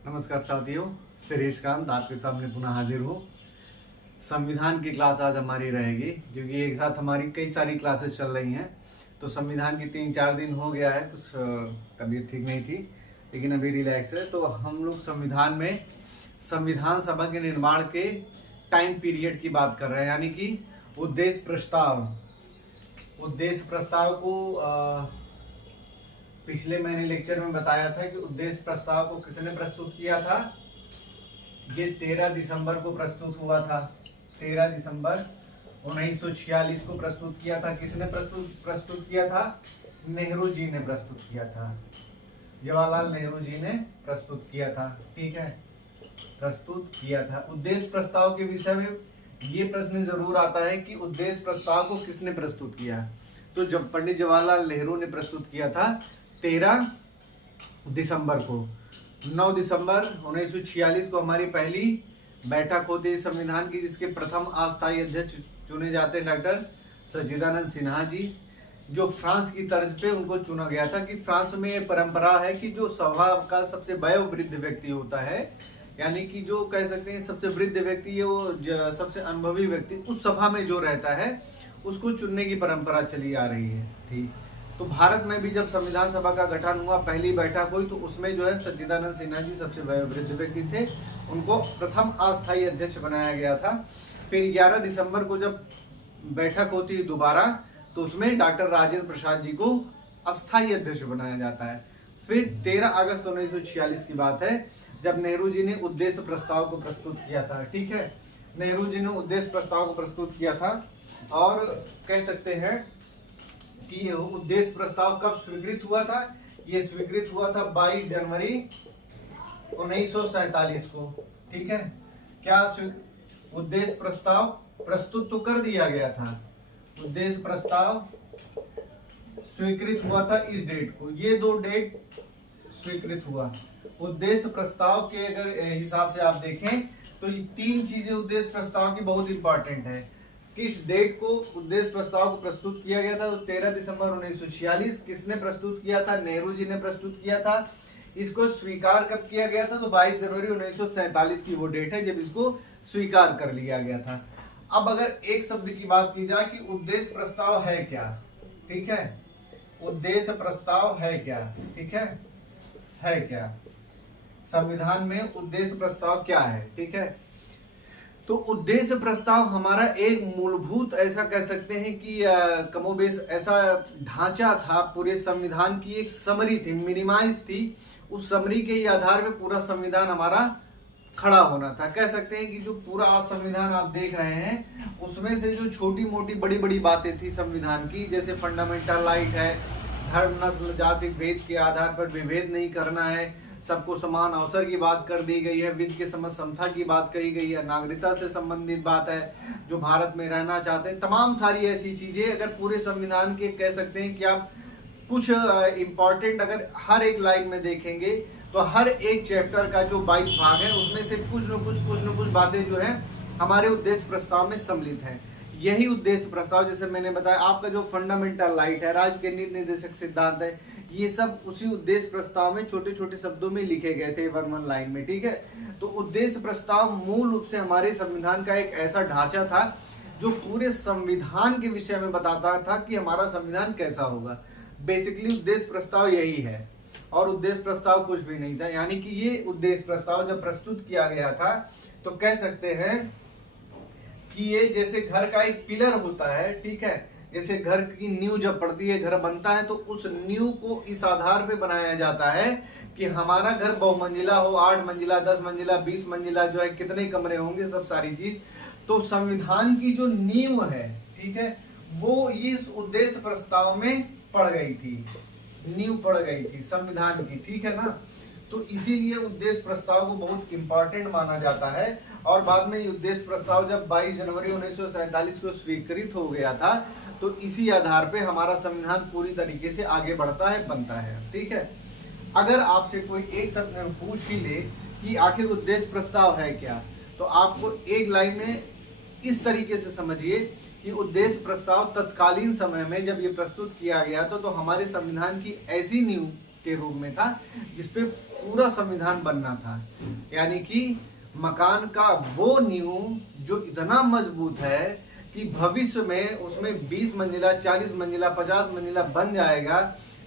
नमस्कार साथियों, सुरेश कांत आपके सामने पुनः हाजिर हूँ। संविधान की क्लास आज हमारी रहेगी क्योंकि एक साथ हमारी कई सारी क्लासेस चल रही हैं। तो संविधान की 3-4 दिन हो गया है, कुछ तबीयत ठीक नहीं थी, लेकिन अभी रिलैक्स है। तो हम लोग संविधान में संविधान सभा के निर्माण के टाइम पीरियड की बात कर रहे हैं, यानी कि उद्देश्य प्रस्ताव को पिछले मैंने लेक्चर में बताया था कि उद्देश्य प्रस्ताव को किसने प्रस्तुत किया था। ये 13 दिसंबर को प्रस्तुत हुआ था। 13 दिसंबर 1946 को प्रस्तुत किया था। किसने प्रस्तुत किया था? नेहरू जी ने प्रस्तुत किया था। जवाहरलाल नेहरू जी ने प्रस्तुत किया था। ठीक है, प्रस्तुत किया था। उद्देश्य प्रस्ताव के विषय में ये प्रश्न जरूर आता है कि उद्देश्य प्रस्ताव को किसने प्रस्तुत किया। तो जब पंडित जवाहरलाल नेहरू ने प्रस्तुत किया था 13 दिसंबर को। 9 दिसंबर 1946 को हमारी पहली बैठक होती है संविधान की, जिसके प्रथम अस्थायी अध्यक्ष चुने जाते हैं डॉक्टर सच्चिदानंद सिन्हा जी, जो फ्रांस की तर्ज पे उनको चुना गया था। कि फ्रांस में ये परंपरा है कि जो सभा का सबसे वयोवृद्ध व्यक्ति होता है, यानी कि जो कह सकते हैं सबसे वृद्ध व्यक्ति है, वो सबसे अनुभवी व्यक्ति उस सभा में जो रहता है उसको चुनने की परंपरा चली आ रही है। ठीक, तो भारत में भी जब संविधान सभा का गठन हुआ, पहली बैठक हुई, तो उसमें जो है सच्चिदानंद सिन्हा जी सबसे वयोवृद्ध व्यक्ति थे, उनको प्रथम अस्थायी अध्यक्ष बनाया गया था। फिर 11 दिसंबर को जब बैठक होती है दोबारा, तो उसमें डॉक्टर राजेंद्र प्रसाद जी को अस्थायी अध्यक्ष बनाया जाता है। फिर 13 अगस्त 1946 की बात है जब नेहरू जी ने उद्देश्य प्रस्ताव को प्रस्तुत किया था। ठीक है, नेहरू जी ने उद्देश्य प्रस्ताव को प्रस्तुत किया था। और कह सकते हैं कि उद्देश्य प्रस्ताव कब स्वीकृत हुआ था? ये स्वीकृत हुआ था 22 जनवरी 1947 को। ठीक है, क्या उद्देश्य प्रस्ताव प्रस्तुत तो कर दिया गया था, उद्देश्य प्रस्ताव स्वीकृत हुआ था इस डेट को। ये दो डेट स्वीकृत हुआ। उद्देश्य प्रस्ताव के अगर हिसाब से आप देखें तो ये 3 चीजें उद्देश्य प्रस्ताव की बहुत इंपॉर्टेंट है। किस डेट को उद्देश्य प्रस्ताव को प्रस्तुत किया गया था? तो 13 दिसंबर 1946। किसने प्रस्तुत किया था? नेहरू जी ने प्रस्तुत किया था। इसको स्वीकार कब किया गया था? तो 22 जनवरी 1947 की वो डेट है जब इसको स्वीकार कर लिया गया था। अब अगर एक शब्द की बात की जाए कि उद्देश्य प्रस्ताव है क्या, ठीक है, उद्देश्य प्रस्ताव है क्या, ठीक है क्या, संविधान में उद्देश्य प्रस्ताव क्या है? ठीक है, तो उद्देश्य प्रस्ताव हमारा एक मूलभूत, ऐसा कह सकते हैं कि कमोबेश ऐसा ढांचा था, पूरे संविधान की एक समरी थी, मिनिमाइज थी। उस समरी के आधार पे पूरा संविधान हमारा खड़ा होना था। कह सकते हैं कि जो पूरा आज संविधान आप देख रहे हैं उसमें से जो छोटी मोटी बड़ी बड़ी बातें थी संविधान की, जैसे फंडामेंटल राइट है, धर्म नस्ल जाति भेद के आधार पर विभेद नहीं करना है, सबको समान अवसर की बात कर दी गई है, वित्त के समझ समता की बात कही गई है, नागरिकता से संबंधित बात है, जो भारत में रहना चाहते हैं, तमाम सारी ऐसी चीजें अगर पूरे संविधान के कह सकते हैं कि आप कुछ इंपॉर्टेंट अगर हर एक लाइन में देखेंगे तो हर एक चैप्टर का जो 22 भाग है उसमें से कुछ न कुछ बातें जो है हमारे उद्देश्य प्रस्ताव में सम्मिलित है। यही उद्देश्य प्रस्ताव, जैसे मैंने बताया, आपका जो फंडामेंटल राइट है, राज्य के नीति निर्देशक सिद्धांत है, ये सब उसी उद्देश्य प्रस्ताव में छोटे छोटे शब्दों में लिखे गए थे 1 लाइन में। ठीक है, तो उद्देश्य प्रस्ताव मूल रूप से हमारे संविधान का एक ऐसा ढांचा था जो पूरे संविधान के विषय में बताता था कि हमारा संविधान कैसा होगा। बेसिकली उद्देश्य प्रस्ताव यही है और उद्देश्य प्रस्ताव कुछ भी नहीं था। यानी कि ये उद्देश्य प्रस्ताव जब प्रस्तुत किया गया था तो कह सकते हैं कि ये जैसे घर का एक पिलर होता है, ठीक है, जैसे घर की नींव जब पड़ती है, घर बनता है, तो उस नींव को इस आधार पे बनाया जाता है कि हमारा घर बहुमंजिला हो, 8 मंजिला, 10 मंजिला, 20 मंजिला, जो है कितने कमरे होंगे, सब सारी चीज। तो संविधान की जो नींव है, ठीक है, वो इस उद्देश्य प्रस्ताव में पड़ गई थी, नींव पड़ गई थी संविधान की। ठीक है ना, तो इसीलिए उद्देश्य प्रस्ताव को बहुत इंपॉर्टेंट माना जाता है। और बाद में उद्देश्य प्रस्ताव जब 22 जनवरी 1947 को स्वीकृत हो गया था तो इसी आधार पे हमारा संविधान पूरी तरीके से आगे बढ़ता है, बनता है। ठीक है, अगर आपसे कोई एक शब्द पूछ ही ले कि आखिर उद्देश्य प्रस्ताव है क्या, तो आपको एक लाइन में इस तरीके से समझिए कि उद्देश्य प्रस्ताव तत्कालीन समय में जब ये प्रस्तुत किया गया तो हमारे संविधान की ऐसी नींव के रूप में था जिसपे पूरा संविधान बनना था। यानी कि मकान का वो नींव जो इतना मजबूत है कि भविष्य में उसमें 20 मंजिला, 40 मंजिला, 50 मंजिला बन जाएगा,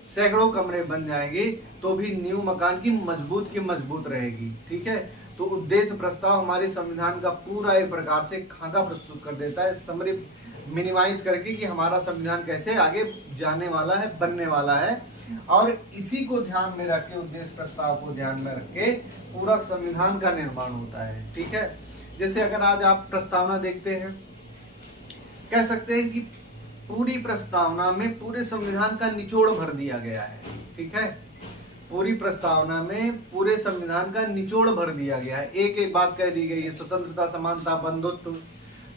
सैकड़ों कमरे बन जाएंगे, तो भी नींव मकान की मजबूत रहेगी। ठीक है, तो उद्देश्य प्रस्ताव हमारे संविधान का पूरा एक प्रकार से खाका प्रस्तुत कर देता है, समरी मिनिमाइज करके कि हमारा संविधान कैसे आगे जाने वाला है, बनने वाला है। और इसी को ध्यान में रख के, उद्देश्य प्रस्ताव को ध्यान में रख के पूरा संविधान का निर्माण होता है। ठीक है, जैसे अगर आज आप प्रस्तावना देखते हैं, कह सकते हैं कि पूरी प्रस्तावना में पूरे संविधान का निचोड़ भर दिया गया है। ठीक है, पूरी प्रस्तावना में पूरे संविधान का निचोड़ भर दिया गया है। एक एक बात कह दी गई है, स्वतंत्रता, समानता, बंधुत्व,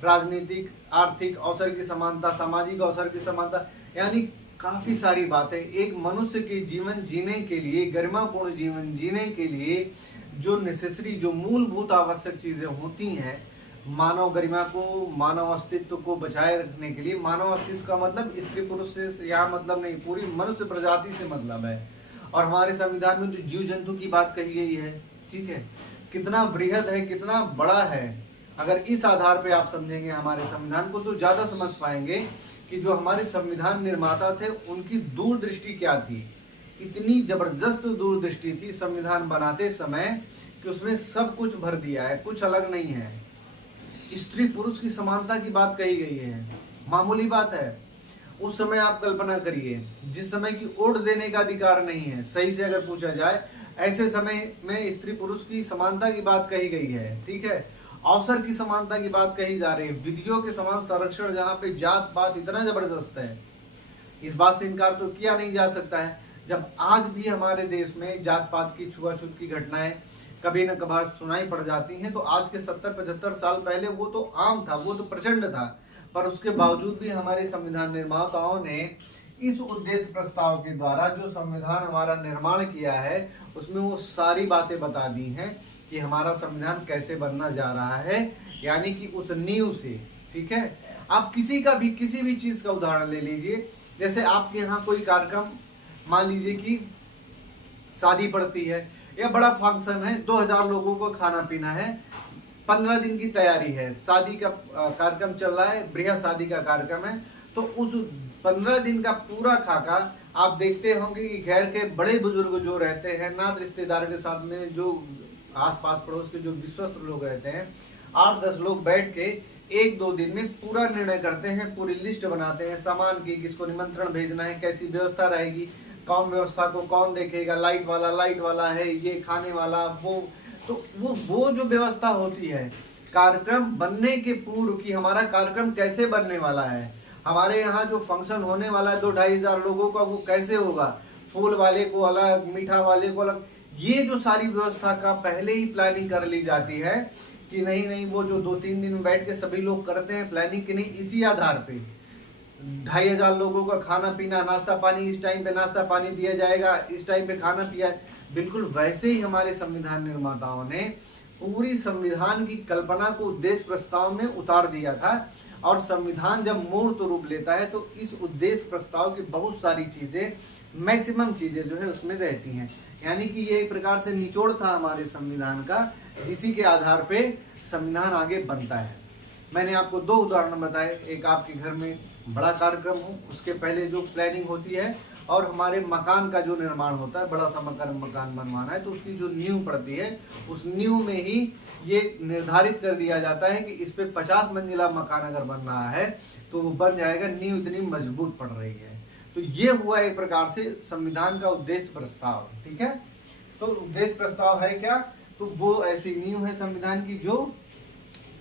राजनीतिक आर्थिक अवसर की समानता, सामाजिक अवसर की समानता, यानी काफी सारी बातें। एक मनुष्य के जीवन जीने के लिए, गरिमापूर्ण जीवन जीने के लिए जो नेसेसरी, जो मूलभूत आवश्यक चीजें होती हैं, मानव गरिमा को, मानव अस्तित्व को बचाए रखने के लिए, मानव अस्तित्व का मतलब स्त्री पुरुष से यहाँ मतलब नहीं, पूरी मनुष्य प्रजाति से मतलब है। और हमारे संविधान में जो जीव जंतु की बात कही गई है, ठीक है, कितना वृहद है, कितना बड़ा है। अगर इस आधार पे आप समझेंगे हमारे संविधान को, तो ज्यादा समझ पाएंगे कि जो हमारे संविधान निर्माता थे उनकी दूरदृष्टि क्या थी। इतनी जबरदस्त दूरदृष्टि थी संविधान बनाते समय कि उसमें सब कुछ भर दिया है, कुछ अलग नहीं है। स्त्री पुरुष की समानता की बात कही गई है, मामूली बात है। उस समय आप कल्पना करिए, जिस समय की वोट देने का अधिकार नहीं है, सही से अगर पूछा जाए, ऐसे समय में स्त्री पुरुष की समानता की बात कही गई है। ठीक है, अवसर की समानता की बात कही जा रही है, विधियों के समान संरक्षण, जहाँ पे जात पात इतना जबरदस्त है, इस बात से इनकार तो किया नहीं जा सकता है। जब आज भी हमारे देश में जात पात की, छुआछूत की घटनाएं कभी न कभार सुनाई पड़ जाती हैं, तो आज के 70-75 साल पहले वो तो आम था, वो तो प्रचंड था। पर उसके बावजूद भी हमारे संविधान निर्माताओं ने इस उद्देश्य प्रस्ताव के द्वारा जो संविधान हमारा निर्माण किया है, उसमें वो सारी बातें बता दी हैं कि हमारा संविधान कैसे बनना जा रहा है, यानी कि उस नींव से। ठीक है, आप किसी भी चीज का उदाहरण ले लीजिए। जैसे आपके यहाँ कोई कार्यक्रम, मान लीजिए कि शादी पड़ती है या बड़ा फंक्शन है, 2000 लोगों को खाना पीना है, 15 दिन की तैयारी है, शादी का कार्यक्रम चल रहा है, बृहद शादी का कार्यक्रम है, तो उस 15 दिन का पूरा खाका आप देखते होंगे कि घर के बड़े बुजुर्ग जो रहते हैं, नात रिश्तेदार के साथ में जो आसपास पड़ोस के जो विश्वस्त लोग रहते हैं, 8-10 लोग बैठ के 1-2 दिन में पूरा निर्णय करते हैं, पूरी लिस्ट बनाते हैं सामान की, किसको निमंत्रण भेजना है, कैसी व्यवस्था रहेगी, कौन व्यवस्था को कौन देखेगा, लाइट वाला है, ये खाने वाला वो। तो वो जो व्यवस्था होती है कार्यक्रम बनने के पूर्व की, हमारा कार्यक्रम कैसे बनने वाला है, हमारे यहाँ जो फंक्शन होने वाला है 2-2.5 हजार लोगों का, वो कैसे होगा, फूल वाले को अलग, मीठा वाले को अलग, ये जो सारी व्यवस्था का पहले ही प्लानिंग कर ली जाती है कि नहीं वो जो 2-3 दिन में बैठ के सभी लोग करते हैं प्लानिंग, कि नहीं इसी आधार पे 2.5 हजार लोगों का खाना पीना, नाश्ता पानी, इस टाइम पे नाश्ता पानी दिया जाएगा, इस टाइम पे खाना पिया। बिल्कुल वैसे ही हमारे संविधान निर्माताओं ने पूरी संविधान की कल्पना को उद्देश्य प्रस्ताव में उतार दिया था। और संविधान जब मूर्त रूप लेता है तो इस उद्देश्य प्रस्ताव की बहुत सारी चीजें, मैक्सिमम चीजें जो है उसमें रहती हैं। यानी कि ये एक प्रकार से निचोड़ था हमारे संविधान का, इसी के आधार पे संविधान आगे बनता है। मैंने आपको 2 उदाहरण बताए, एक आपके घर में बड़ा कार्यक्रम हो, उसके पहले जो प्लानिंग होती है, और हमारे मकान का जो निर्माण होता है, बड़ा सा मकान बनवाना है, तो उसकी जो नींव पड़ती है, उस नींव में ही ये निर्धारित कर दिया जाता है कि इस पे 50 मंजिला मकान अगर बन रहा है तो वो बन जाएगा, नींव इतनी मजबूत पड़ रही है। तो ये हुआ एक प्रकार से संविधान का उद्देश्य प्रस्ताव। ठीक है, तो उद्देश्य प्रस्ताव है क्या, तो वो ऐसी नींव है संविधान की जो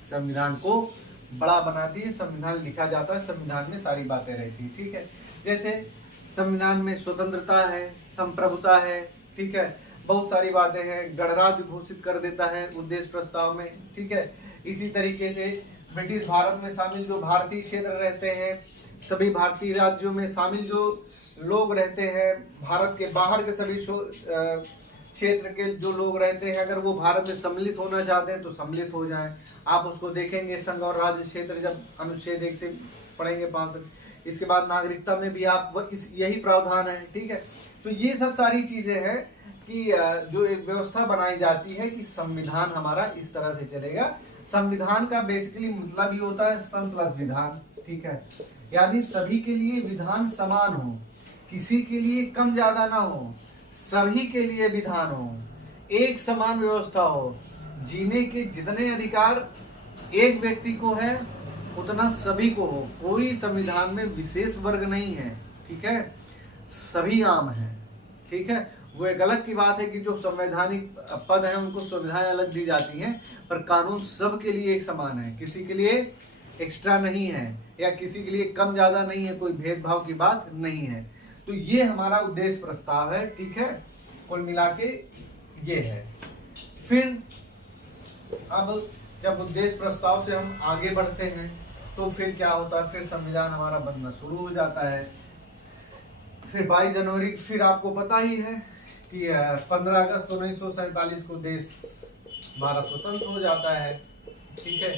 संविधान को बड़ा बनाती है। संविधान लिखा जाता है, संविधान में सारी बातें रहती है। ठीक है, जैसे संविधान में स्वतंत्रता है, संप्रभुता है, ठीक है, बहुत सारी बातें हैं, गणराज्य घोषित कर देता है उद्देश्य प्रस्ताव में। ठीक है, इसी तरीके से ब्रिटिश भारत में शामिल जो भारतीय क्षेत्र रहते हैं, सभी भारतीय राज्यों में शामिल जो लोग रहते हैं, भारत के बाहर के सभी क्षेत्र के जो लोग रहते हैं, अगर वो भारत में सम्मिलित होना चाहते हैं तो सम्मिलित हो जाएं। आप उसको देखेंगे संघ और राज्य क्षेत्र, जब अनुच्छेद 1 से पढ़ेंगे 5 तक। इसके बाद नागरिकता में भी आप यही प्रावधान है। ठीक है, तो ये सब सारी चीजें हैं कि जो एक व्यवस्था बनाई जाती है कि संविधान हमारा इस तरह से चलेगा। संविधान का बेसिकली मतलब ही होता है सम प्लस विधान, ठीक है, यानी सभी के लिए विधान समान हो, किसी के लिए कम ज्यादा ना हो, सभी के लिए विधान हो, एक समान व्यवस्था हो, जीने के जितने अधिकार एक व्यक्ति को है उतना सभी को हो, कोई संविधान में विशेष वर्ग नहीं है, ठीक है, सभी आम है, ठीक है। वो एक अलग की बात है कि जो संवैधानिक पद हैं उनको सुविधाएं अलग दी जाती हैं, पर कानून सबके लिए एक समान है, किसी के लिए एक्स्ट्रा नहीं है या किसी के लिए कम ज्यादा नहीं है, कोई भेदभाव की बात नहीं है। तो ये हमारा उद्देश्य प्रस्ताव है, ठीक है, कुल मिला के ये है। फिर अब जब उद्देश्य प्रस्ताव से हम आगे बढ़ते हैं तो फिर क्या होता है, फिर संविधान हमारा बनना शुरू हो जाता है। फिर 22 जनवरी, फिर आपको पता ही है कि 15 अगस्त 1947 को देश भारत स्वतंत्र हो जाता है, ठीक है।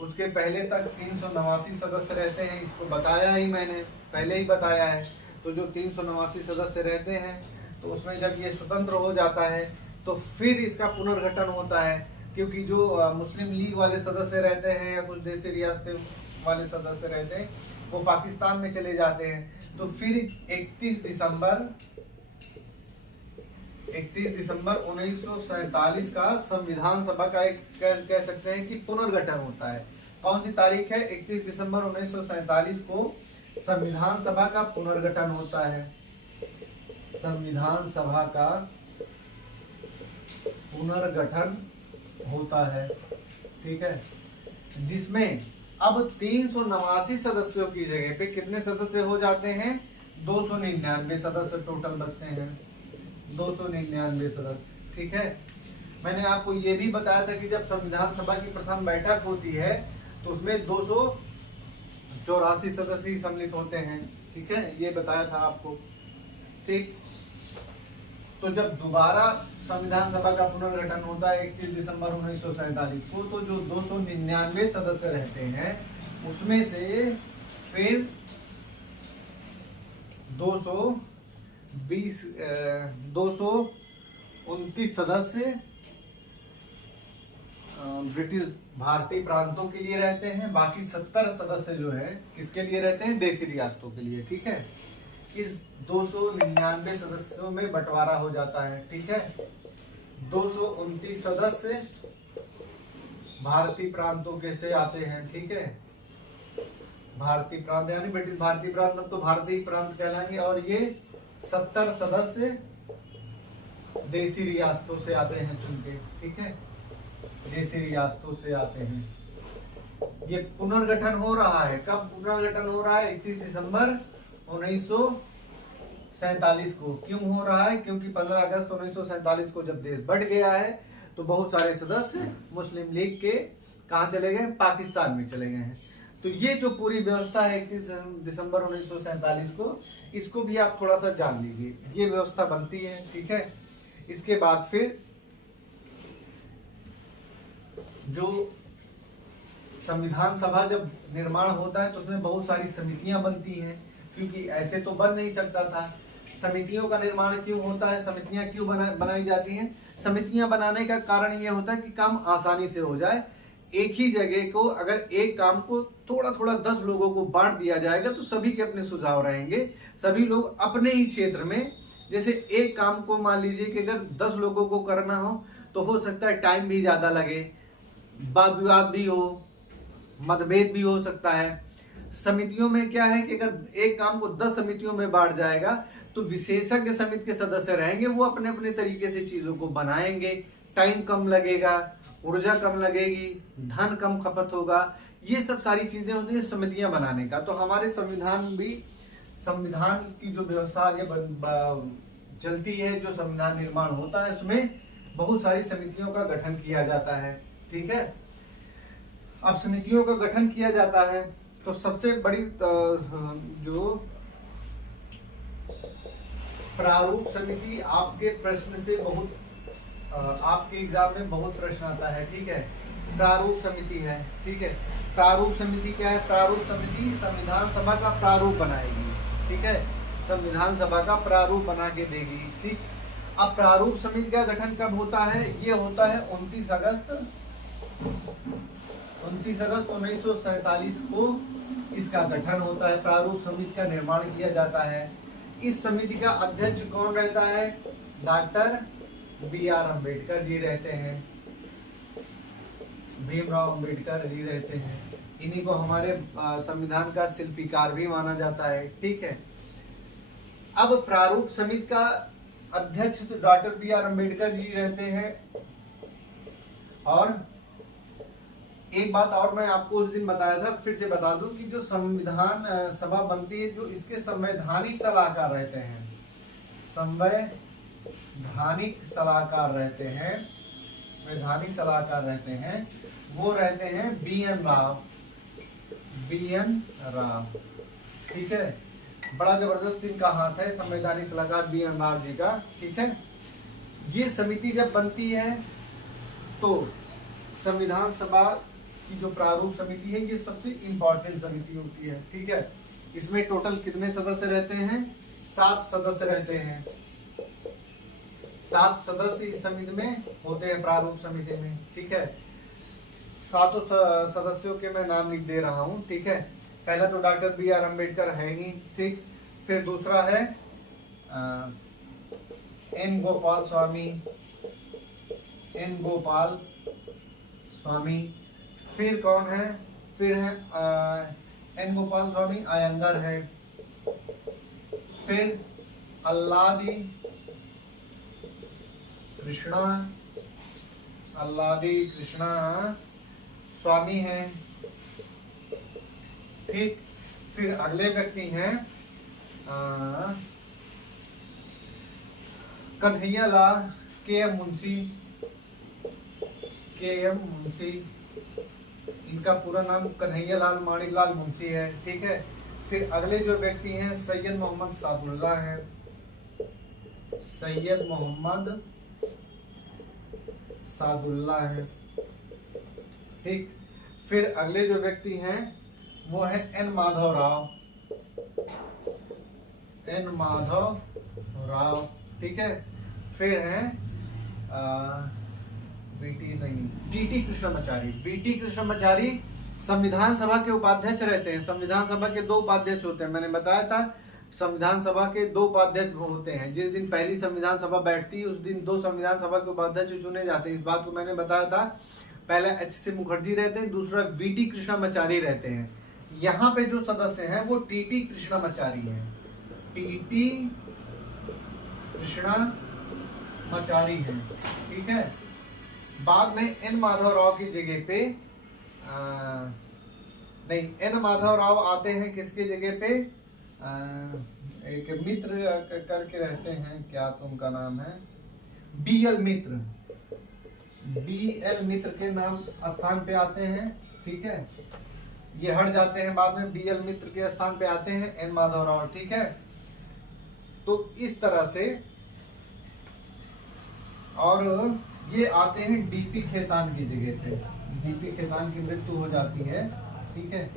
उसके पहले तक 389 सदस्य रहते हैं, इसको बताया ही मैंने, पहले ही बताया है। तो जो 389 सदस्य रहते हैं तो उसमें जब ये स्वतंत्र हो जाता है तो फिर इसका पुनर्गठन होता है, क्योंकि जो मुस्लिम लीग वाले सदस्य रहते हैं या कुछ देशी रियासतें वाले सदस्य रहते हैं वो पाकिस्तान में चले जाते हैं। तो फिर 31 दिसंबर 1947 का संविधान सभा का एक कह सकते हैं कि पुनर्गठन होता है। कौन सी तारीख है? 31 दिसंबर 1947 को संविधान सभा का पुनर्गठन होता है। संविधान सभा का पुनर्गठन होता है, ठीक है, जिसमें अब 389 सदस्यों की जगह पे कितने सदस्य हो जाते हैं? 299 सदस्य टोटल बचते हैं, 299 सदस्य, ठीक है। मैंने आपको ये भी बताया था कि जब संविधान सभा की प्रथम बैठक होती है तो उसमें 284 सदस्य सम्मिलित होते हैं, ठीक है, ये बताया था आपको, ठीक। तो जब दोबारा संविधान सभा का पुनर्गठन होता है 31 दिसंबर 1947 को, तो जो 299 सदस्य रहते हैं उसमें से फिर 229 सदस्य ब्रिटिश भारतीय प्रांतों के लिए रहते हैं, बाकी 70 सदस्य जो है किसके लिए रहते हैं? देशी रियासतों के लिए, ठीक है। इस 299 सदस्यों में बंटवारा हो जाता है, ठीक है। 229 सदस्य भारतीय प्रांतों के से आते हैं, ठीक है, भारतीय प्रांत यानी ब्रिटिश भारतीय प्रांत, तो भारतीय प्रांत कहलाएंगे। और ये 70 सदस्य देशी रियासतों से आते हैं चुन के, ठीक है, देशी रियासतों से आते हैं। ये पुनर्गठन हो रहा है, कब पुनर्गठन हो रहा है? 31 दिसंबर 1947 को। क्यों हो रहा है? क्योंकि 15 अगस्त 1947 को जब देश बढ़ गया है तो बहुत सारे सदस्य मुस्लिम लीग के कहाँ चले गए? पाकिस्तान में चले गए हैं। तो ये जो पूरी व्यवस्था है 31 दिसंबर 1947 को, इसको भी आप थोड़ा सा जान लीजिए, ये व्यवस्था बनती है, ठीक है। इसके बाद फिर जो संविधान सभा जब निर्माण होता है तो उसमें बहुत सारी समितियां बनती हैं, क्योंकि ऐसे तो बन नहीं सकता था। समितियों का निर्माण क्यों होता है? समितियां क्यों बनाई जाती हैं? समितियां बनाने का कारण ये होता है कि काम आसानी से हो जाए। एक ही जगह को अगर एक काम को थोड़ा थोड़ा 10 लोगों को बांट दिया जाएगा तो सभी के अपने सुझाव रहेंगे, सभी लोग अपने ही क्षेत्र में, जैसे एक काम को मान लीजिए कि अगर 10 लोगों को करना हो तो सकता है टाइम भी ज्यादा लगे, वाद विवाद भी हो, मतभेद भी हो सकता है। समितियों में क्या है कि अगर एक काम को 10 समितियों में बांट जाएगा तो विशेषज्ञ समिति के सदस्य रहेंगे, वो अपने अपने तरीके से चीजों को बनाएंगे, टाइम कम लगेगा, ऊर्जा कम लगेगी, धन कम खपत होगा, ये सब सारी चीजें होती है समितियां बनाने का। तो हमारे संविधान की जो व्यवस्था आगे चलती है, जो संविधान निर्माण होता है उसमें बहुत सारी समितियों का गठन किया जाता है, ठीक है। अब समितियों का गठन किया जाता है तो सबसे बड़ी जो प्रारूप समिति, आपके प्रश्न से बहुत आपके एग्जाम में बहुत प्रश्न आता है, ठीक है, प्रारूप समिति है, ठीक है। प्रारूप समिति क्या है? प्रारूप समिति संविधान सभा का प्रारूप बनाएगी, ठीक है, संविधान सभा का प्रारूप बना के देगी, ठीक। अब प्रारूप समिति का गठन कब होता है? ये होता है 29 अगस्त 1947 को इसका गठन होता है, प्रारूप समिति का निर्माण किया जाता है। इस समिति का अध्यक्ष कौन रहता है? डॉक्टर BR अम्बेडकर जी रहते हैं, भीमराव अम्बेडकर जी रहते हैं। इन्हीं को हमारे संविधान का शिल्पीकार भी माना जाता है। ठीक है, अब प्रारूप समिति का अध्यक्ष तो डॉक्टर BR अम्बेडकर जी रहते हैं। और एक बात और मैं आपको उस दिन बताया था, फिर से बता दूं कि जो संविधान सभा बनती है, जो इसके संवैधानिक सलाहकार रहते हैं, संवैधानिक सलाहकार रहते हैं, वैधानिक सलाहकार रहते हैं, वो रहते हैं BN राव। ठीक है, बड़ा जबरदस्त इनका हाथ है, संवैधानिक सलाहकार BN राव जी का। ठीक है, ये समिति जब बनती है तो संविधान सभा की जो प्रारूप समिति है, ये सबसे इंपॉर्टेंट समिति होती है। ठीक है, इसमें टोटल कितने सदस्य रहते हैं? 7 सदस्य रहते हैं। 7 सदस्य इस समिति में होते हैं, प्रारूप समिति में। ठीक है, 7 सदस्यों के मैं नाम लिख दे रहा हूं। ठीक है, पहला तो डॉक्टर BR अम्बेडकर है ही। ठीक, फिर दूसरा है N गोपाल स्वामी। फिर कौन है? फिर है N गोपाल स्वामी अयंगर है। फिर अल्लादी कृष्णा स्वामी है। ठीक, फिर अगले व्यक्ति हैं कन्हैया लाल KM मुंशी। इनका पूरा नाम कन्हैया लाल माणिक लाल मुंशी है। ठीक है, फिर अगले जो व्यक्ति हैं सैयद मोहम्मद सादुल्ला है, सैयद मोहम्मद सादुल्ला है। ठीक, फिर अगले जो व्यक्ति हैं वो है N माधव राव। ठीक है, फिर है TT कृष्णमाचारी संविधान सभा के उपाध्यक्ष रहते हैं। संविधान सभा के 2 उपाध्यक्ष होते हैं, मैंने बताया था। संविधान सभा के 2 उपाध्यक्ष होते हैं। जिस दिन पहली संविधान सभा बैठती है उस दिन 2 संविधान सभा के उपाध्यक्ष चुने जाते हैं। इस बात को मैंने बताया था। पहला HC मुखर्जी रहते हैं, दूसरा VT कृष्णमाचारी रहते हैं। यहाँ पे जो सदस्य हैं वो TT कृष्णमाचारी हैं, TT कृष्णमाचारी हैं। ठीक है, बाद में N माधव राव की जगह पे N माधव राव आते हैं। किसके जगह पे? एक मित्र करके रहते हैं, क्या तो उनका नाम है BL मित्र के नाम स्थान पे आते हैं। ठीक है, ये हट जाते हैं, बाद में BL मित्र के स्थान पे आते हैं N माधव राव। ठीक है, तो इस तरह से। और ये आते हैं DP खेतान की जगह पे। DP खेतान की मृत्यु हो जाती है। ठीक है,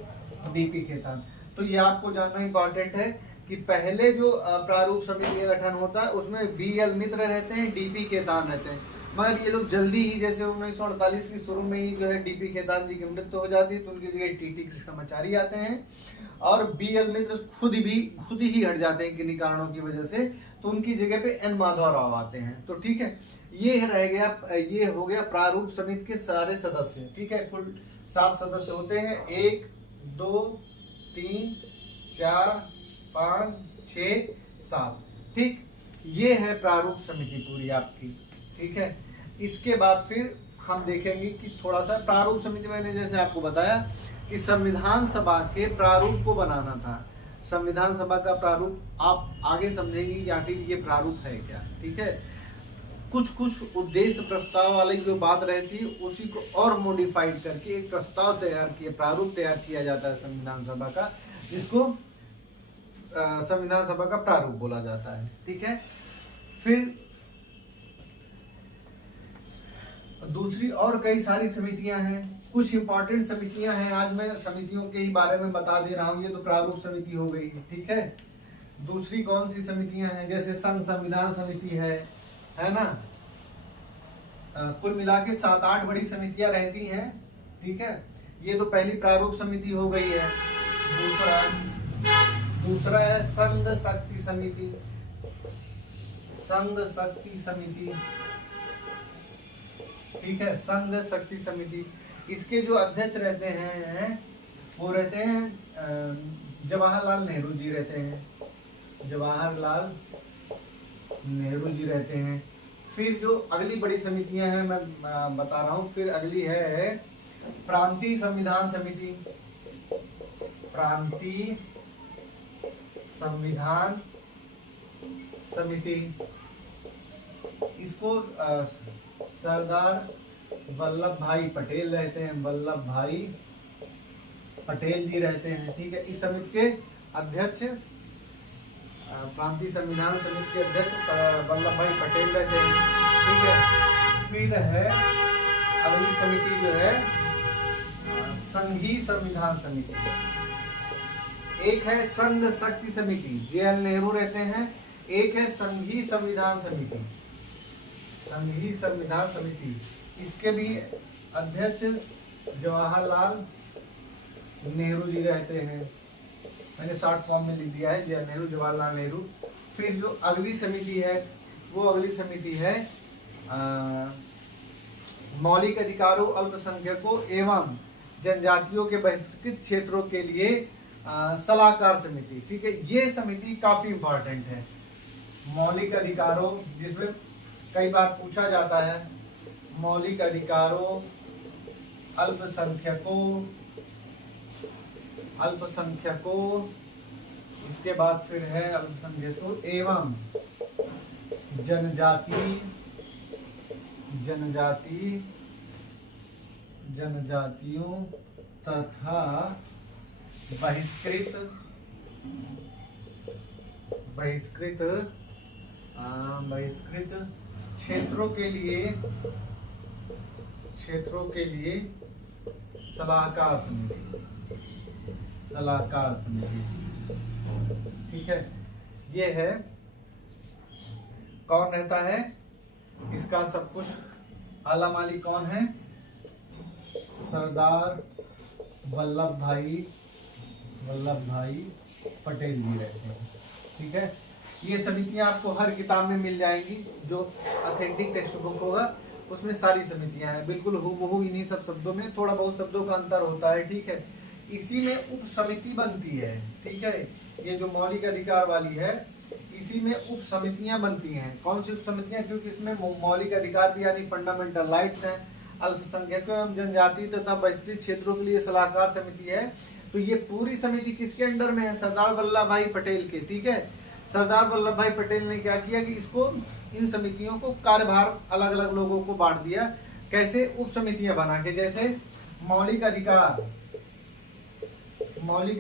DP खेतान। तो ये आपको जानना इंपॉर्टेंट है कि पहले जो प्रारूप समिति का गठन होता है उसमें BL मित्र रहते हैं, DP खेतान रहते हैं। मगर ये लोग जल्दी ही, जैसे 1948 की शुरू में ही जो है DP खेतान जी की मृत्यु हो जाती है, तो उनकी जगह TT कृष्णमाचारी आते हैं। और BL मित्र खुद ही हट जाते हैं किन्हीं कारणों की वजह से, तो उनकी जगह पे N माधव राव आते हैं। तो ठीक है, ये रह गया, ये हो गया प्रारूप समिति के सारे सदस्य। ठीक है, कुल 7 सदस्य होते हैं। 1 2 3 4 5 6 7। ठीक, ये है प्रारूप समिति पूरी आपकी। ठीक है, इसके बाद फिर हम देखेंगे कि थोड़ा सा प्रारूप समिति, मैंने जैसे आपको बताया कि संविधान सभा के प्रारूप को बनाना था। संविधान सभा का प्रारूप आप आगे समझेंगे कि आखिर ये प्रारूप है क्या। ठीक है, कुछ उद्देश्य प्रस्ताव वाली जो बात रहती है उसी को और मॉडिफाइड करके एक प्रस्ताव तैयार किया, प्रारूप तैयार किया जाता है संविधान सभा का, जिसको संविधान सभा का प्रारूप बोला जाता है। ठीक है, फिर दूसरी और कई सारी समितियां हैं, कुछ इंपॉर्टेंट समितियां हैं। आज मैं समितियों के ही बारे में बता दे रहा हूं। ये तो प्रारूप समिति हो गई। ठीक है, दूसरी कौन सी समितियां हैं? जैसे संघ संविधान समिति है, है ना। कुल मिला के 7-8 बड़ी समितियां रहती हैं, ठीक है। ये तो पहली प्रारूप समिति हो गई है। दूसरा है संघ शक्ति समिति। संघ शक्ति समिति, ठीक है, संघ शक्ति समिति। इसके जो अध्यक्ष रहते हैं वो रहते हैं जवाहरलाल नेहरू जी रहते हैं। जवाहरलाल नेहरू जी रहते हैं। फिर जो अगली बड़ी समितियां हैं मैं बता रहा हूं। फिर अगली है प्रांतीय संविधान समिति। प्रांतीय संविधान समिति, इसको सरदार वल्लभ भाई पटेल रहते हैं। वल्लभ भाई पटेल जी रहते हैं, ठीक है। इस समिति के अध्यक्ष, प्रांतीय संविधान समिति के अध्यक्ष वल्लभ भाई पटेल रहते हैं, ठीक है। फिर है अगली समिति जो है संघीय संविधान समिति। एक है संघ शक्ति समिति, JL नेहरू रहते हैं। एक है संघीय संविधान समिति। संघीय संविधान समिति, इसके भी अध्यक्ष जवाहरलाल नेहरू जी रहते हैं। मैंने शॉर्ट फॉर्म में लिख दिया है JL नेहरू, जवाहरलाल नेहरू। फिर जो अगली समिति है वो अगली समिति है मौलिक अधिकारों, अल्पसंख्यकों एवं जनजातियों के बहिष्कृत क्षेत्रों के लिए सलाहकार समिति, ठीक है। ये समिति काफी इंपॉर्टेंट है। मौलिक अधिकारों, जिसमें कई बार पूछा जाता है मौलिक अधिकारों, अल्पसंख्यकों, इसके बाद फिर है अल्पसंख्यकों एवं जनजातियों तथा बहिष्कृत क्षेत्रों के लिए सलाहकार समिति, ठीक है। ये है कौन रहता है इसका सब कुछ आला मालिक कौन है? सरदार वल्लभ भाई पटेल जी रहते हैं, ठीक है। ये समितियां आपको हर किताब में मिल जाएंगी। जो ऑथेंटिक टेक्स्ट बुक होगा उसमें सारी समितियां हैं, बिल्कुल हूबहू इन्हीं सब शब्दों में, थोड़ा बहुत शब्दों का अंतर होता है, ठीक है। इसी में उप समिति बनती है, ठीक है। ये जो मौलिक अधिकार वाली है इसी में उप समितियां बनती हैं। कौन सी उप समितियां? क्योंकि इसमें मौलिक अधिकार भी यानी फंडामेंटल राइट्स हैं, अल्पसंख्यकों एवं जनजाति तथा बहिष्कृत क्षेत्रों के लिए सलाहकार समिति है। तो ये पूरी समिति किसके अंडर में है? सरदार वल्लभ भाई पटेल के, ठीक है। सरदार वल्लभ भाई पटेल ने क्या किया कि इसको, इन समितियों को कार्यभार अलग अलग लोगों को बांट दिया। कैसे? उप समितियां बना के। जैसे मौलिक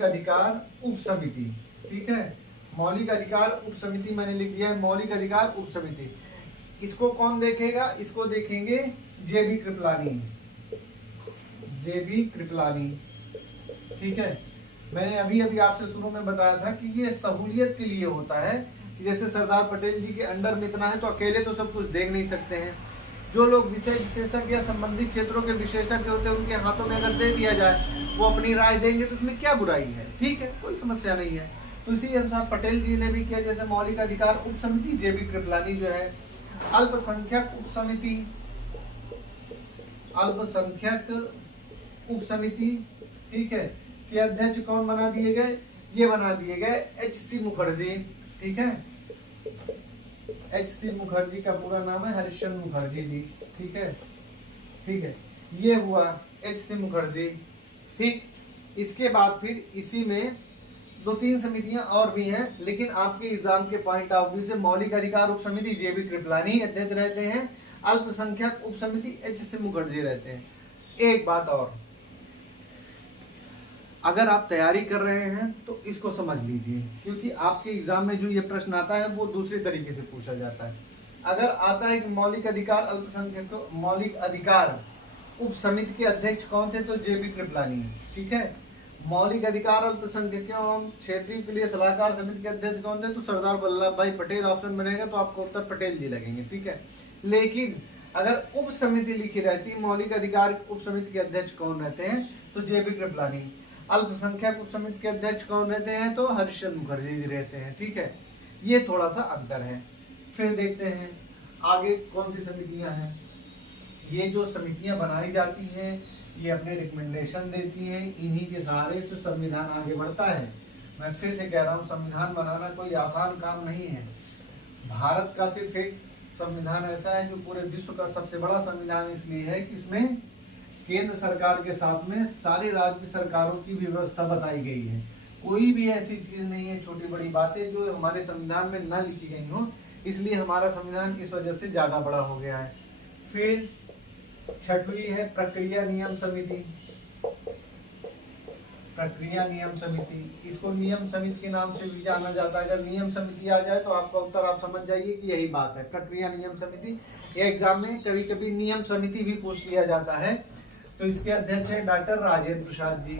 अधिकार उप समिति, ठीक है। मौलिक अधिकार उप समिति मैंने लिख दिया है, मौलिक अधिकार उप समिति। इसको कौन देखेगा? इसको देखेंगे JB कृपलानी, ठीक है। मैंने अभी आपसे शुरू में बताया था कि ये सहूलियत के लिए होता है कि जैसे सरदार पटेल जी के अंडर में इतना है तो अकेले तो सब कुछ देख नहीं सकते हैं। जो लोग विषय विशेषज्ञ या संबंधित क्षेत्रों के विशेषज्ञ होते हैं उनके हाथों में अगर दे दिया जाए, वो अपनी राय देंगे तो उसमें क्या बुराई है, ठीक है, कोई समस्या नहीं है। तो इसी अनुसार पटेल जी ने भी किया। जैसे मौलिक अधिकार उप समिति JB कृपलानी जो है, अल्पसंख्यक उप समिति, ठीक है, के अध्यक्ष कौन बना दिए गए? ये बना दिए गए HC मुखर्जी, ठीक है। HC मुखर्जी का पूरा नाम है हरिश्चंद्र मुखर्जी जी, ठीक है, ठीक है। ये हुआ HC मुखर्जी, ठीक। इसके बाद फिर इसी में 2-3 समितियां और भी हैं, लेकिन आपके एग्जाम के पॉइंट ऑफ व्यू से मौलिक अधिकार उप समिति JB कृपलानी अध्यक्ष रहते हैं, अल्पसंख्यक उप समिति HC मुखर्जी रहते हैं। एक बात और, अगर आप तैयारी कर रहे हैं तो इसको समझ लीजिए, क्योंकि आपके एग्जाम में जो ये प्रश्न आता है वो दूसरे तरीके से पूछा जाता है। अगर आता है कि मौलिक अधिकार अल्पसंख्यक, मौलिक अधिकार उप समिति के अध्यक्ष कौन थे? तो JB कृपलानी, ठीक है। मौलिक अधिकार अल्पसंख्यकों एवं क्षेत्रीय के लिए सलाहकार समिति के अध्यक्ष कौन थे? तो सरदार वल्लभ भाई पटेल ऑप्शन बनेगा तो आपको उत्तर पटेल जी लगेंगे, ठीक है। लेकिन अगर उप समिति लिखी रहती, मौलिक अधिकार उप समिति के अध्यक्ष कौन रहते हैं? तो जेबी कृपलानी। अल्पसंख्यक उप समिति के अध्यक्ष कौन रहते हैं? तो हरिश्चंद्र मुखर्जी जी रहते हैं, ठीक है। ये थोड़ा सा अंतर है। फिर देखते हैं आगे कौन सी समितियां हैं। ये जो समितियां बनाई जाती हैं ये अपने रिकमेंडेशन देती हैं, इन्हीं के सहारे से संविधान आगे बढ़ता है। मैं फिर से कह रहा हूँ, संविधान बनाना कोई आसान काम नहीं है। भारत का सिर्फ एक संविधान ऐसा है जो पूरे विश्व का सबसे बड़ा संविधान इसलिए है कि इसमें केंद्र सरकार के साथ में सारी राज्य सरकारों की भी व्यवस्था बताई गई है। कोई भी ऐसी चीज नहीं है, छोटी बड़ी बातें जो हमारे संविधान में न लिखी गई हो, इसलिए हमारा संविधान इस वजह से ज्यादा बड़ा हो गया है। फिर छठवीं है प्रक्रिया नियम समिति। प्रक्रिया नियम समिति, इसको नियम समिति के नाम से भी जाना जाता है। अगर नियम समिति आ जाए तो आपका उत्तर आप समझ जाइए कि यही बात है, प्रक्रिया नियम समिति। ये एग्जाम में कभी कभी नियम समिति भी पूछ लिया जाता है। तो इसके अध्यक्ष है डॉक्टर राजेंद्र प्रसाद जी,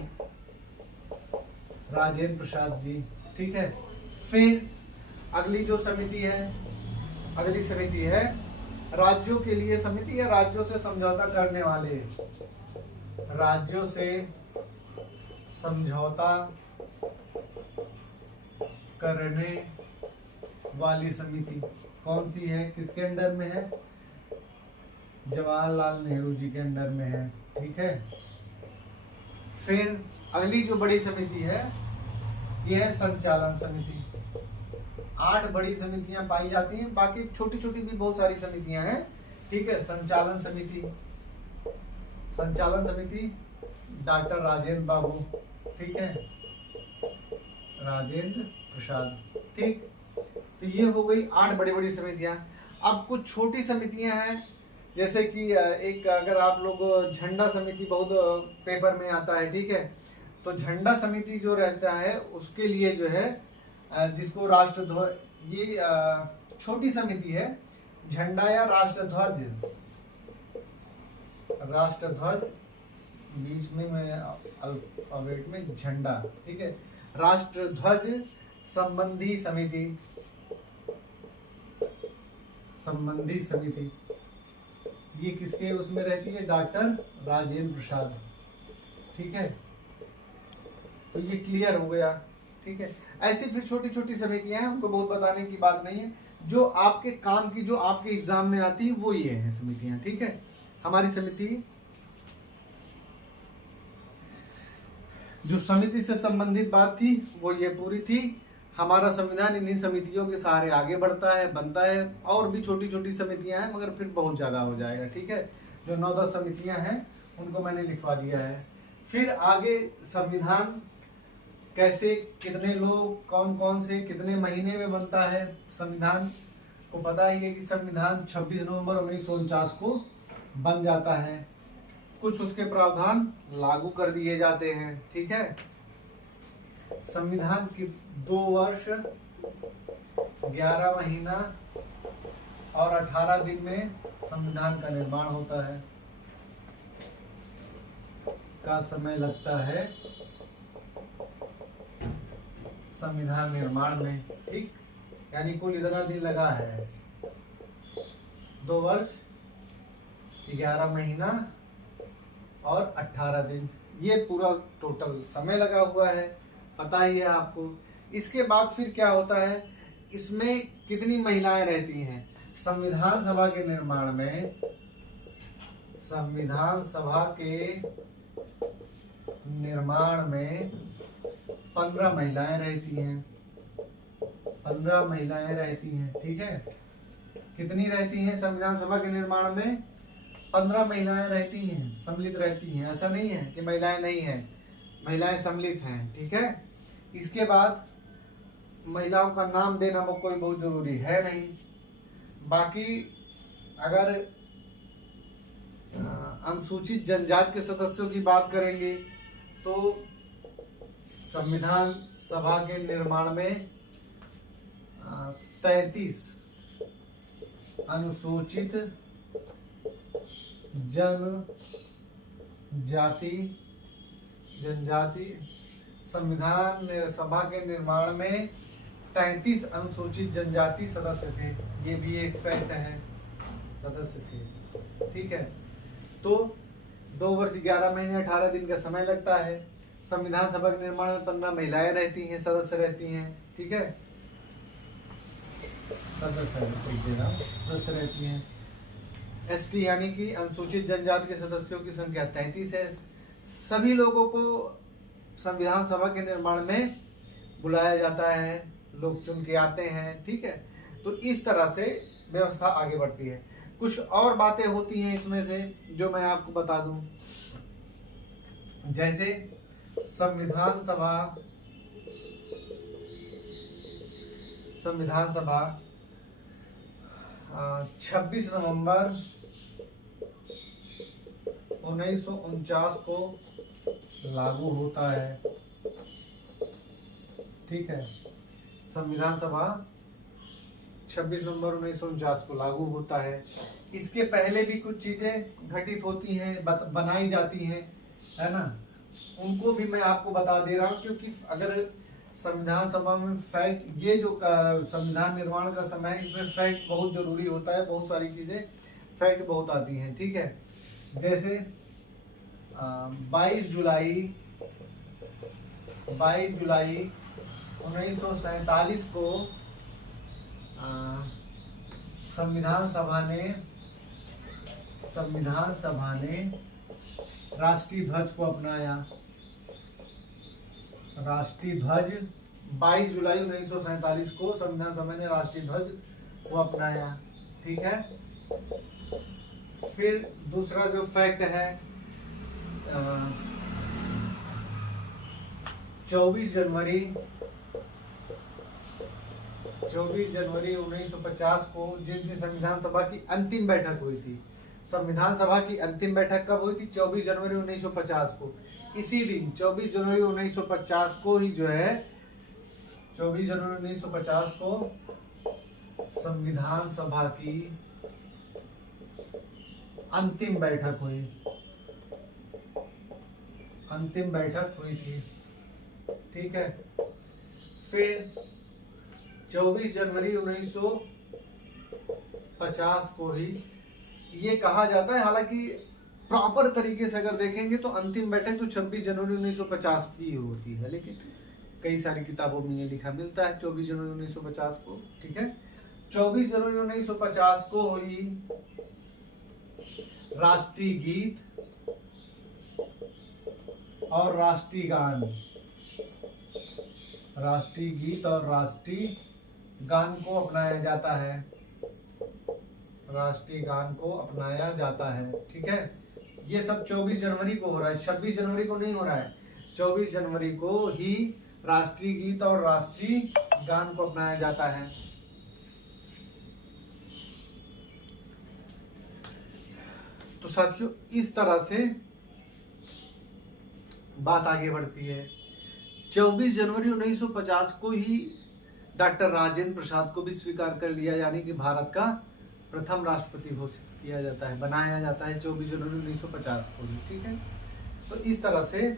राजेंद्र प्रसाद जी, ठीक है। फिर अगली जो समिति है, अगली समिति है राज्यों के लिए समिति या राज्यों से समझौता करने वाले, राज्यों से समझौता करने वाली समिति कौन सी है? किसके अंडर में है? जवाहरलाल नेहरू जी के अंडर में है, ठीक है। फिर अगली जो बड़ी समिति है यह है संचालन समिति। 8 बड़ी समितियां पाई जाती हैं, बाकी छोटी छोटी भी बहुत सारी समितियां हैं, ठीक है। संचालन समिति, संचालन समिति डॉक्टर राजेंद्र बाबू, ठीक है, राजेंद्र प्रसाद, ठीक। तो ये हो गई 8 बड़ी बड़ी समितियां। अब कुछ छोटी समितियां हैं, जैसे कि एक अगर आप लोग झंडा समिति बहुत पेपर में आता है, ठीक है। तो झंडा समिति जो रहता है उसके लिए जो है जिसको राष्ट्रध्वज, ये छोटी समिति है, झंडा या राष्ट्रध्वज, राष्ट्रध्वज बीच में अल्फाबेट में झंडा, ठीक है। राष्ट्रध्वज संबंधी समिति, संबंधी समिति ये किसके उसमें रहती है? डॉक्टर राजेंद्र प्रसाद, ठीक है। तो ये क्लियर हो गया, ठीक है। ऐसी फिर छोटी छोटी समितियां हैं, उनको बहुत बताने की बात नहीं है। जो आपके काम की, जो आपके एग्जाम में आती है वो ये है समितियां, ठीक है। हमारी समिति, जो समिति से संबंधित बात थी वो ये पूरी थी। हमारा संविधान इन्हीं समितियों के सहारे आगे बढ़ता है, बनता है। और भी छोटी छोटी समितियां हैं मगर फिर बहुत ज्यादा हो जाएगा, ठीक है। जो 9-10 समितियां हैं उनको मैंने लिखवा दिया है। फिर आगे संविधान कैसे, कितने लोग, कौन कौन से, कितने महीने में बनता है। संविधान को पता ही है कि संविधान 26 नवंबर 1949 को बन जाता है। कुछ उसके प्रावधान लागू कर दिए जाते हैं, ठीक है। संविधान की 2 वर्ष 11 महीना और 18 दिन में संविधान का निर्माण होता है, का समय लगता है संविधान निर्माण में, ठीक। यानी कुल इतना दिन लगा है, 2 वर्ष 11 महीना और 18 दिन, ये पूरा टोटल समय लगा हुआ है, पता ही है आपको। इसके बाद फिर क्या होता है, इसमें कितनी महिलाएं रहती हैं? संविधान सभा के निर्माण में, संविधान सभा के निर्माण में 15 महिलाएं रहती हैं, 15 महिलाएं रहती हैं, ठीक है। कितनी रहती हैं संविधान सभा के निर्माण में? 15 महिलाएं रहती हैं, सम्मिलित रहती हैं। ऐसा नहीं है कि महिलाएं नहीं हैं, महिलाएं सम्मिलित हैं, ठीक है। इसके बाद महिलाओं का नाम देना वो कोई बहुत जरूरी है नहीं। बाकी अगर अनुसूचित जनजाति के सदस्यों की बात करेंगे तो संविधान सभा के निर्माण में 33 अनुसूचित जनजाति संविधान सभा के निर्माण में 33 अनुसूचित जनजाति सदस्य थे। ये भी एक फैक्ट है, सदस्य थे। ठीक है, तो 2 वर्ष 11 महीने 18 दिन का समय लगता है। संविधान सभा के निर्माण में 15 महिलाएं रहती हैं, सदस्य रहती हैं। ठीक है, सदस्य रहती हैं। एसटी यानी कि अनुसूचित जनजाति के सदस्यों की संख्या 33 है। सभी लोगों को संविधान सभा के निर्माण में बुलाया जाता है, लोग चुन के आते हैं। ठीक है, तो इस तरह से व्यवस्था आगे बढ़ती है। कुछ और बातें होती हैं इसमें से जो मैं आपको बता दूं, जैसे संविधान सभा 26 नवंबर 1949 को लागू होता है। ठीक है, संविधान सभा 26 नवंबर 1949 को लागू होता है। इसके पहले भी कुछ चीजें घटित होती हैं, बनाई जाती हैं, है ना, उनको भी मैं आपको बता दे रहा हूं, क्योंकि अगर संविधान सभा में फैक्ट, ये जो संविधान निर्माण का समय है, इसमें फैक्ट बहुत जरूरी होता है। बहुत सारी चीजें फैक्ट बहुत आती हैं। ठीक है, जैसे 22 जुलाई 1947 को संविधान सभा ने राष्ट्रीय ध्वज को अपनाया। राष्ट्रीय ध्वज 22 जुलाई 1947 को संविधान सभा ने राष्ट्रीय ध्वज को अपनाया। ठीक है, फिर दूसरा जो फैक्ट है, 24 जनवरी 1950 को जिस दिन संविधान सभा की अंतिम बैठक हुई थी, संविधान सभा की अंतिम बैठक कब हुई थी? 24 जनवरी 1950 को। इसी दिन 24 जनवरी 1950 को ही जो है, 24 जनवरी 1950 को संविधान सभा की अंतिम बैठक हुई थी। ठीक है, फिर 24 जनवरी 1950 को ही ये कहा जाता है, हालांकि प्रॉपर तरीके से अगर देखेंगे तो अंतिम बैठक तो 26 जनवरी 1950 की होती है, लेकिन कई सारी किताबों में ये लिखा मिलता है 24 जनवरी 1950 को। ठीक है, 24 जनवरी 1950 को हुई राष्ट्रीय गीत और राष्ट्रीय गान। राष्ट्रीय गीत और राष्ट्रीय गान को अपनाया जाता है। राष्ट्रीय गान को अपनाया जाता है। ठीक है, ये सब 24 जनवरी को हो रहा है, 26 जनवरी को नहीं हो रहा है। 24 जनवरी को ही राष्ट्रीय गीत और राष्ट्रीय गान को अपनाया जाता है। तो साथियों, इस तरह से बात आगे बढ़ती है। 24 जनवरी 1950 को ही डॉक्टर राजेंद्र प्रसाद को भी स्वीकार कर लिया, यानी कि भारत का प्रथम राष्ट्रपति घोषित किया जाता है, बनाया जाता है 24 जनवरी 1950 को भी। ठीक है, तो इस तरह से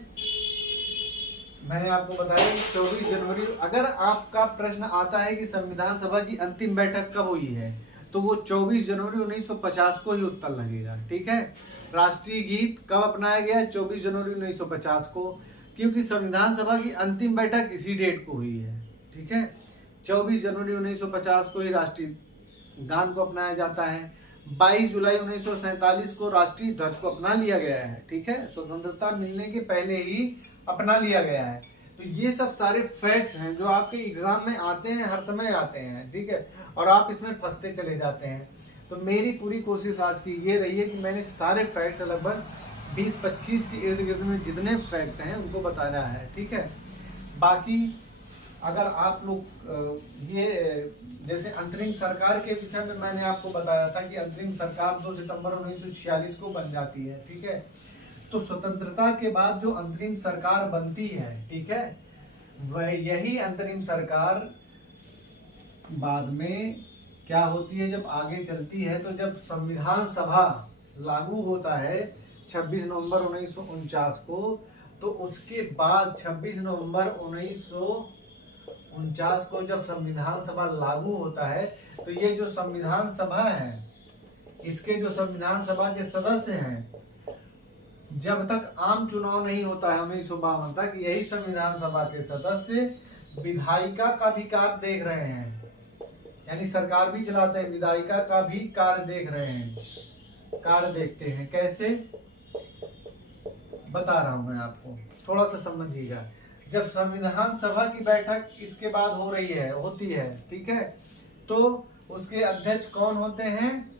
मैंने आपको बताया 24 जनवरी। अगर आपका प्रश्न आता है कि संविधान सभा की अंतिम बैठक कब हुई है, तो वो 24 जनवरी 1950 को ही उत्तर लगेगा। ठीक है, राष्ट्रीय गीत कब अपनाया गया? 24 जनवरी 1950 को, क्योंकि संविधान सभा की अंतिम बैठक इसी डेट को हुई है। ठीक है, 24 जनवरी 1950 को ही राष्ट्रीय गान को अपनाया जाता है। 22 जुलाई 1947 को राष्ट्रीय ध्वज को अपना लिया गया है। ठीक है, स्वतंत्रता मिलने के पहले ही अपना लिया गया है। तो ये सब सारे फैक्ट्स हैं जो आपके एग्जाम में आते हैं, हर समय आते हैं। ठीक है, और आप इसमें फंसते चले जाते हैं। तो मेरी पूरी कोशिश आज की ये रही है कि मैंने सारे फैक्ट्स लगभग 20-25 के इर्द गिर्द में जितने फैक्ट हैं उनको बताना है। ठीक है, बाकी अगर आप लोग ये जैसे अंतरिम सरकार के विषय में मैंने आपको बताया था कि अंतरिम सरकार 2 सितंबर 1946 को बन जाती है। ठीक है, तो स्वतंत्रता के बाद जो अंतरिम सरकार बनती है, ठीक है, वह यही अंतरिम सरकार बाद में क्या होती है, जब आगे चलती है, तो जब संविधान सभा लागू होता है 26 नवंबर 1949 को, तो उसके बाद 26 नवंबर 1949 को जब संविधान सभा लागू होता है, तो ये जो संविधान सभा है, इसके जो संविधान सभा के सदस्य हैं, जब तक आम चुनाव नहीं होता है 1952 तक, यही संविधान सभा के सदस्य विधायिका का भी कार्य देख रहे हैं, यानी सरकार भी चलाते हैं, विधायिका का भी कार्य देख रहे हैं, कार्य देखते हैं। कैसे, बता रहा हूं मैं आपको, थोड़ा सा समझिएगा। जब संविधान सभा की बैठक इसके बाद होती है, ठीक है, तो उसके अध्यक्ष कौन होते हैं?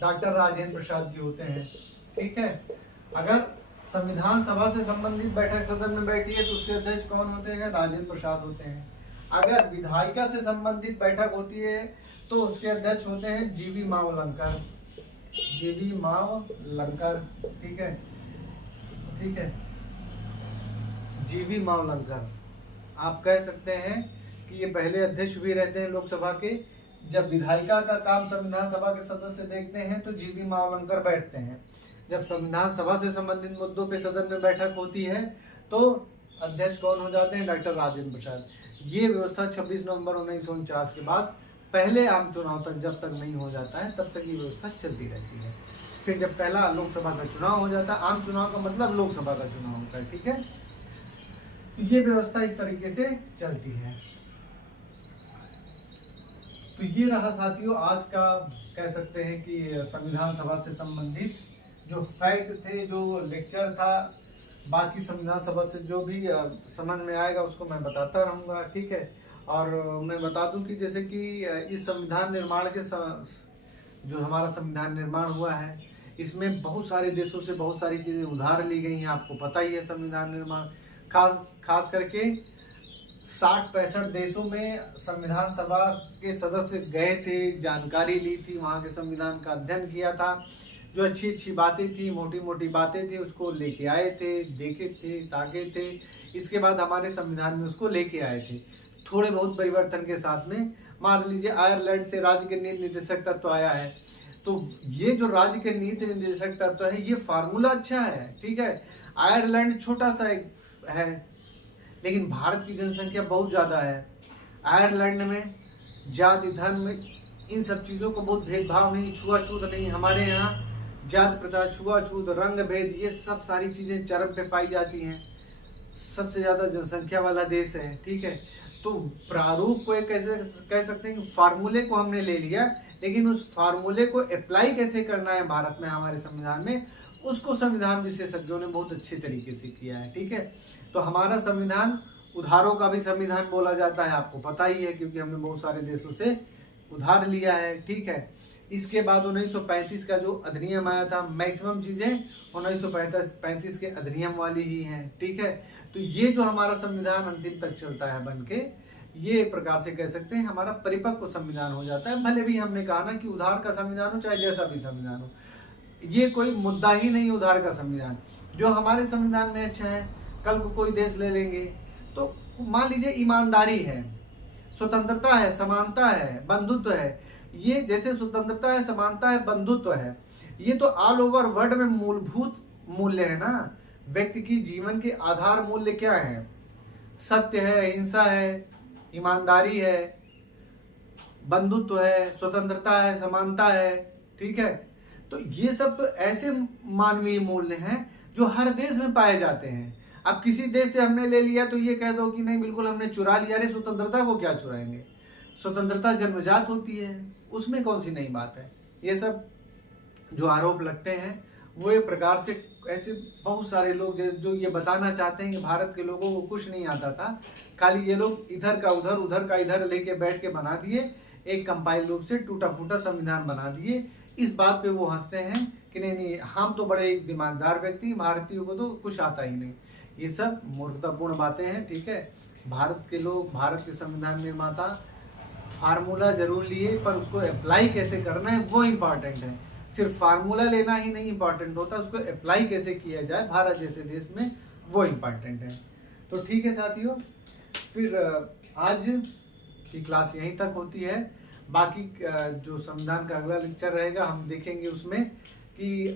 डॉक्टर राजेंद्र प्रसाद जी होते हैं, ठीक है। अगर संविधान सभा से संबंधित बैठक सदन में बैठी है तो उसके अध्यक्ष कौन होते हैं? राजेंद्र प्रसाद होते हैं। अगर विधायिका से संबंधित बैठक होती है तो उसके अध्यक्ष होते हैं जीवी मावलंकर, जीवी मावलंकर, ठीक है, ठीक है, जीवी मावलंकर। आप कह सकते हैं कि ये पहले अध्यक्ष भी रहते हैं लोकसभा के। जब विधायिका का काम संविधान सभा के सदस्य देखते हैं तो जीवी मावलंकर बैठते हैं। जब संविधान सभा से संबंधित मुद्दों पे सदन में बैठक होती है तो अध्यक्ष कौन हो जाते हैं? डॉक्टर राजेंद्र प्रसाद। ये व्यवस्था 26 नवंबर 1949 के बाद पहले आम चुनाव तक जब तक नहीं हो जाता है तब तक ये व्यवस्था चलती रहती है। फिर जब पहला लोकसभा का चुनाव हो जाता है, आम चुनाव का मतलब लोकसभा का चुनाव होता है, ठीक है, ये व्यवस्था इस तरीके से चलती है। तो ये रहा साथियों आज का, कह सकते हैं कि संविधान सभा से संबंधित जो फैक्ट थे, जो लेक्चर था। बाकी संविधान सभा से जो भी समझ में आएगा उसको मैं बताता रहूँगा, ठीक है। और मैं बता दूं कि जैसे कि इस संविधान निर्माण के जो हमारा संविधान निर्माण हुआ है, इसमें बहुत सारे देशों से बहुत सारी चीज़ें उधार ली गई हैं। आपको पता ही है संविधान निर्माण खास करके 60-65 देशों में संविधान सभा के सदस्य गए थे, जानकारी ली थी, वहाँ के संविधान का अध्ययन किया था। जो अच्छी अच्छी बातें थी, मोटी मोटी बातें थी, उसको लेके आए थे, देखे थे, ताके थे। इसके बाद हमारे संविधान में उसको लेके आए थे, थोड़े बहुत परिवर्तन के साथ में। मान लीजिए आयरलैंड से राज्य के नीति निर्देशक तत्व आया है, तो ये जो राज्य के नीति निर्देशक तत्व है, ये फार्मूला अच्छा है, ठीक है। आयरलैंड छोटा सा है, लेकिन भारत की जनसंख्या बहुत ज़्यादा है। आयरलैंड में जाति, धर्म, इन सब चीज़ों को बहुत भेदभाव नहीं, छुआछूत नहीं। हमारे यहाँ जाति प्रथा, छुआछूत, रंग भेद, ये सब सारी चीज़ें चरम पे पाई जाती हैं। सबसे ज़्यादा जनसंख्या वाला देश है, ठीक है। तो प्रारूप को एक कैसे कह सकते हैं कि फार्मूले को हमने ले लिया, लेकिन उस फार्मूले को अप्लाई कैसे करना है भारत में, हमारे संविधान में, उसको संविधान विशेषज्ञों ने बहुत अच्छे तरीके से किया है, ठीक है। तो हमारा संविधान उधारों का भी संविधान बोला जाता है, आपको पता ही है, क्योंकि हमने बहुत सारे देशों से उधार लिया है, ठीक है। इसके बाद 1935 का जो अधिनियम आया था, मैक्सिमम चीज़ें 1935 के अधिनियम वाली ही हैं, ठीक है। तो ये जो हमारा संविधान अंतिम तक चलता है बन के, ये प्रकार से कह सकते हैं हमारा परिपक्व संविधान हो जाता है। भले भी हमने कहा ना कि उधार का संविधान हो, चाहे जैसा भी संविधान हो, ये कोई मुद्दा ही नहीं उधार का संविधान। जो हमारे संविधान में अच्छा है, कल को कोई देश ले लेंगे तो मान लीजिए ईमानदारी है, स्वतंत्रता है, समानता है, बंधुत्व है। ये जैसे स्वतंत्रता है, समानता है, बंधुत्व है, ये तो ऑल ओवर वर्ल्ड में मूलभूत मूल्य है ना। व्यक्ति की जीवन के आधार मूल्य क्या है? सत्य है, अहिंसा है, ईमानदारी है, बंधुत्व है, स्वतंत्रता है, समानता है, ठीक है। तो ये सब तो ऐसे मानवीय मूल्य हैं जो हर देश में पाए जाते हैं। अब किसी देश से हमने ले लिया तो ये कह दो कि नहीं बिल्कुल हमने चुरा लिया, अरे स्वतंत्रता को क्या चुराएंगे, स्वतंत्रता जन्मजात होती है, उसमें कौन सी नई बात है। ये सब जो आरोप लगते हैं वो एक प्रकार से ऐसे बहुत सारे लोग जो ये बताना चाहते हैं कि भारत के लोगों को कुछ नहीं आता था, खाली ये लोग इधर का उधर, उधर का इधर लेके बैठ के बना दिए, एक कंपाइल रूप से टूटा फूटा संविधान बना दिए। इस बात पे वो हंसते हैं कि नहीं नहीं हम तो बड़े दिमागदार व्यक्ति, भारतीयों को तो कुछ आता ही नहीं। ये सब मूर्खतापूर्ण बातें हैं, ठीक है। भारत के लोग, भारत के संविधान निर्माता फार्मूला जरूर लिए, पर उसको अप्लाई कैसे करना है वो इम्पॉर्टेंट है। सिर्फ फार्मूला लेना ही नहीं इम्पॉर्टेंट होता, उसको अप्लाई कैसे किया जाए भारत जैसे देश में, वो इम्पॉर्टेंट है। तो ठीक है साथियों, फिर आज की क्लास यहीं तक होती है। बाकी जो संविधान का अगला लेक्चर रहेगा हम देखेंगे उसमें कि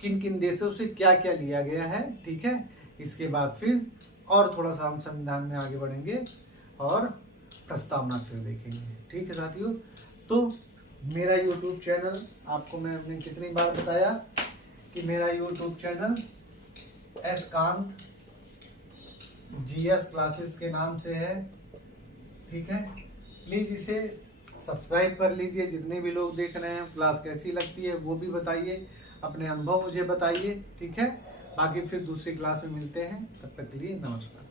किन किन देशों से क्या क्या लिया गया है, ठीक है। इसके बाद फिर और थोड़ा सा हम संविधान में आगे बढ़ेंगे और प्रस्तावना फिर देखेंगे। ठीक है साथियों, तो मेरा यूट्यूब चैनल आपको मैंने कितनी बार बताया कि मेरा YouTube channel S Kant GS classes के नाम से है। ठीक है, प्लीज़ इसे सब्सक्राइब कर लीजिए। जितने भी लोग देख रहे हैं क्लास कैसी लगती है वो भी बताइए, अपने अनुभव मुझे बताइए। ठीक है, बाकी फिर दूसरी क्लास में मिलते हैं, तब तक के लिए नमस्कार।